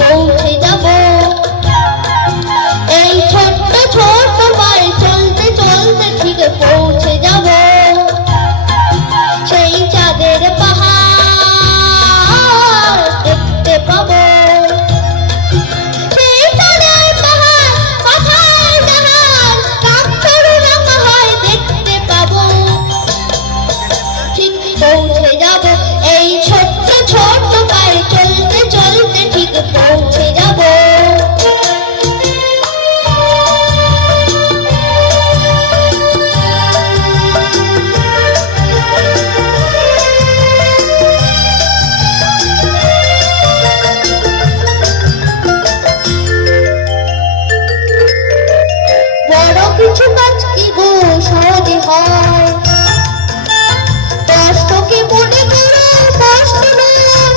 পৌঁছে যাব। এই ছোট্ট ছোট্ট পায়ে চলতে চলতে ঠিক পৌঁছে যাব সেই চাঁদের পাহাড় দেখতে পাবো। সেই চাঁদের পাহাড় মাথায় জাহাজ কাকতাড়ু রাখা হয় দেখতে পাবো। ঠিক পৌঁছে যাব এই ছোট্ট ছোট্ট পায়ে চলতে চলতে ঠিক পৌঁছে যাব। বড় কিছু কাজ কি গো সহজে হয়, কষ্টকে মনে করো কষ্ট নয়।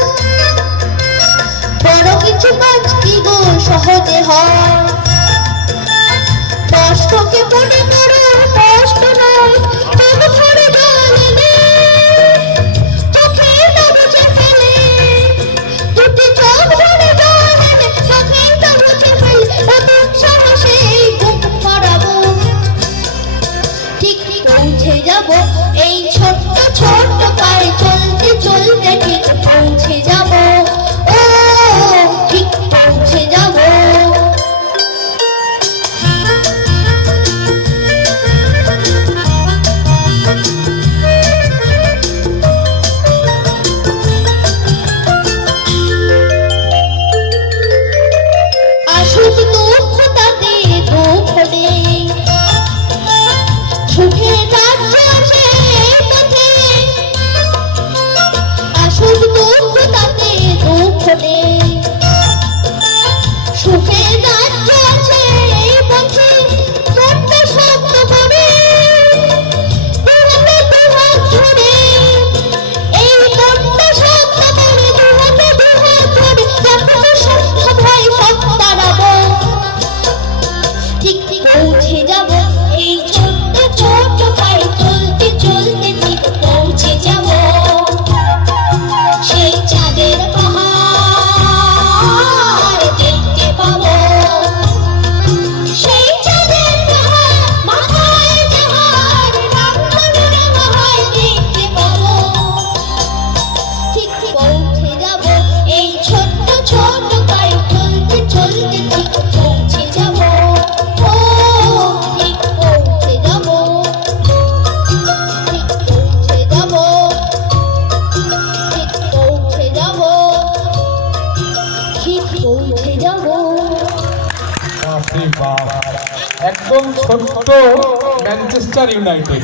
বড় কিছু কাজ কি গো সহজে হয়, কষ্টকে মনে করো কষ্ট নয়। চোখ ভরে জল এলে চোখে না মুছে ফেলে, দুটি চোখ ভরে জল এলে চোখে না মুছে ফেলে, নতুন সাহসে বুক ভরাবো। ঠিক পৌঁছে যাব এই ছোট্ট ছোট্ট পায়ে চলতে চলতে ঠিক পৌঁছে যাব। ও ঠিক পৌঁছে যাব। আসুক দুঃখ তাতে দুঃখ নেই, সুখের রাজ্য আছে পথে। আসুক দুঃখ তাতে দুঃখ নেই, সুখের রাজ্য আছে পথে। মনটা শক্ত করে দুহাতে দুহাত ধরে, এই মনটা শক্ত করে দুহাতে দুহাত ধরে যখন সম্ভব হয় সব তাড়াবো। ঠিক পৌঁছে যাব এই ছোট্ট ছোট্ট পায়ে চলতে চলতে ঠিক পৌঁছে যাব সেই চাঁদের পাহাড় দেখতে পাবো। সেই চাঁদের পাহাড় মাথায় জাহাজ রাঙানো রাঙা হয় দেখতে পাবো। ঠিক পৌঁছে যাব এই ছোট্ট ছোট্ট পায়ে চলতে চলতে ঠিক পৌঁছে যাব। ও ঠিক পৌঁছে যাব, ঠিক পৌঁছে যাব, ঠিক পৌঁছে যাব, ঠিক পৌঁছে যাব। বাপরে বাপ, একদম ছোট্ট ম্যানচেস্টার ইউনাইটেড।